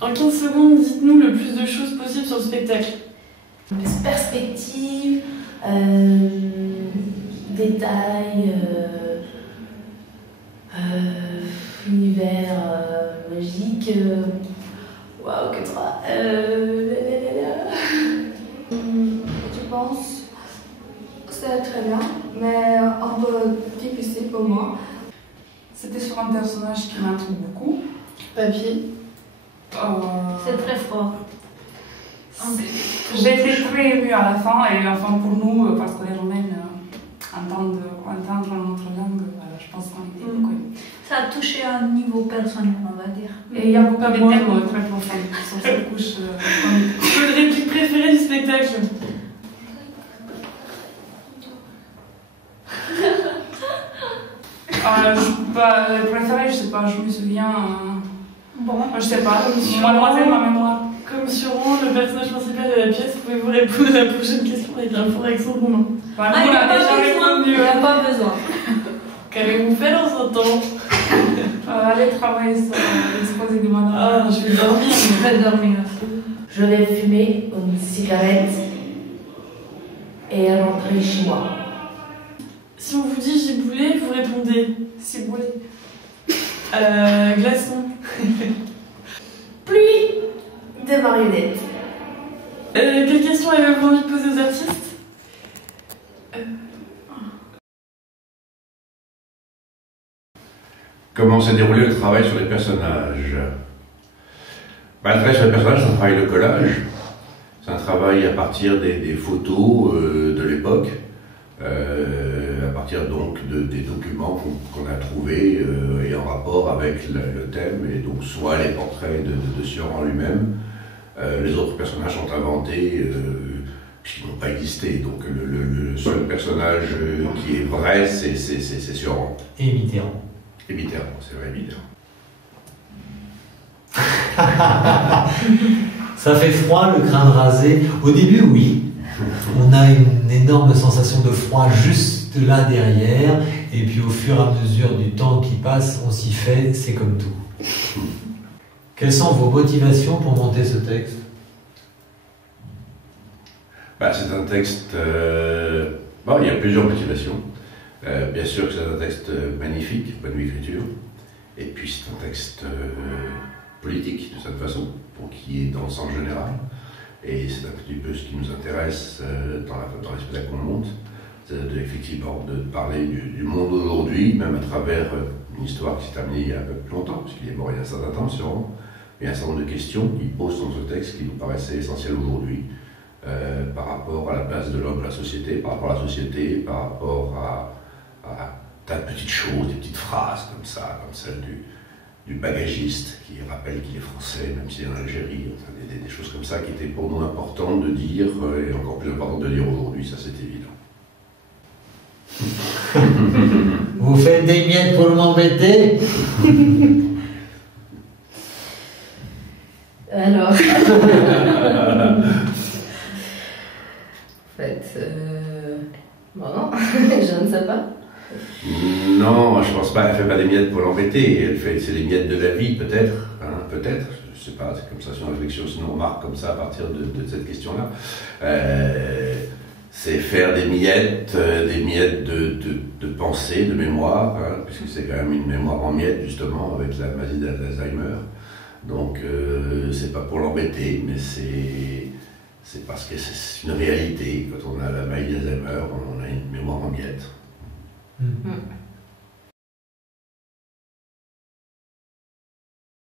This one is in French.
En 15 secondes, dites-nous le plus de choses possibles sur le spectacle. Perspective, détails, univers magique. Waouh, que toi. Je pense que c'est très bien, mais un peu difficile pour moi. C'était sur un personnage qui m'intrigue beaucoup. Papier. C'est très fort. J'ai été très émue à la fin, et enfin pour nous, parce que les Roumaines entendent notre langue, voilà, je pense qu'on était beaucoup émus. Ça a touché à un niveau personnel, on va dire. Et il y a beaucoup de thèmes très profonds sur cette couche. Votre réplique préférée du spectacle? Le préféré, je sais pas, je me souviens. Bon, Je sais pas, mademoiselle ma mémoire. Comme sur le personnage principal de la pièce, pouvez-vous répondre à la prochaine question avec un fort accent roumain? Bah, Il nous, n'y on a a pas déjà besoin. répondu. Il n'y a pas besoin. Qu'avez-vous fait dans ce temps? Aller travailler sur l'exposé de madame. Ah, je vais dormir. Je vais dormir. Je vais fumer une cigarette et rentrer chez moi. Si on vous dit giboulé, vous répondez Ciboulé. glaçon. Pluie de marionnettes. Quelle question avez-vous envie de poser aux artistes? Comment s'est déroulé le travail sur les personnages? Le travail sur les personnages, c'est un travail de collage. C'est un travail à partir des photos de l'époque, à partir donc des documents qu'on a trouvés et en rapport avec le thème, et donc soit les portraits de Sioran lui-même. Les autres personnages sont inventés puisqu'ils n'ont pas existé. Donc le seul personnage qui est vrai, c'est Sioran. Et Mitterrand. Et Mitterrand, c'est vrai, Mitterrand. Ça fait froid, le crâne rasé. Au début, oui. On a une énorme sensation de froid juste là derrière. Et puis au fur et à mesure du temps qui passe, on s'y fait, c'est comme tout. Quelles sont vos motivations pour monter ce texte? C'est un texte... il y a plusieurs motivations. Bien sûr que c'est un texte magnifique, bonne écriture. Et puis c'est un texte politique, de cette façon, pour qui est dans le sens général. Et c'est un petit peu ce qui nous intéresse dans les spectacles qu'on monte. C'est effectivement de parler du monde aujourd'hui, même à travers une histoire qui s'est terminée il y a un peu plus longtemps, puisqu'il est mort il y a un certain temps, sûrement. Mais il y a un certain nombre de questions qu'il pose dans ce texte qui nous paraissaient essentielles aujourd'hui, par rapport à la place de l'homme dans la société, par rapport à la société, par rapport à tas de petites choses, des petites phrases comme ça, comme celle du bagagiste qui rappelle qu'il est français, même s'il est en Algérie, enfin, des choses comme ça qui étaient pour nous importantes de dire, et encore plus importantes de dire aujourd'hui, ça c'est évident. Vous faites des miettes pour m'embêter? Alors. En fait, bon, non, je ne sais pas. Non, je pense pas, elle fait pas des miettes pour l'embêter, c'est des miettes de la vie, peut-être, peut-être, je sais pas, c'est comme ça, c'est une réflexion, si on remarque comme ça à partir de cette question-là. C'est faire des miettes de pensée, de mémoire, puisque c'est quand même une mémoire en miettes, justement, avec la maladie d'Alzheimer. Donc, c'est pas pour l'embêter, mais c'est parce que c'est une réalité. Quand on a la maladie d'Alzheimer, on a une mémoire en miettes. Mmh.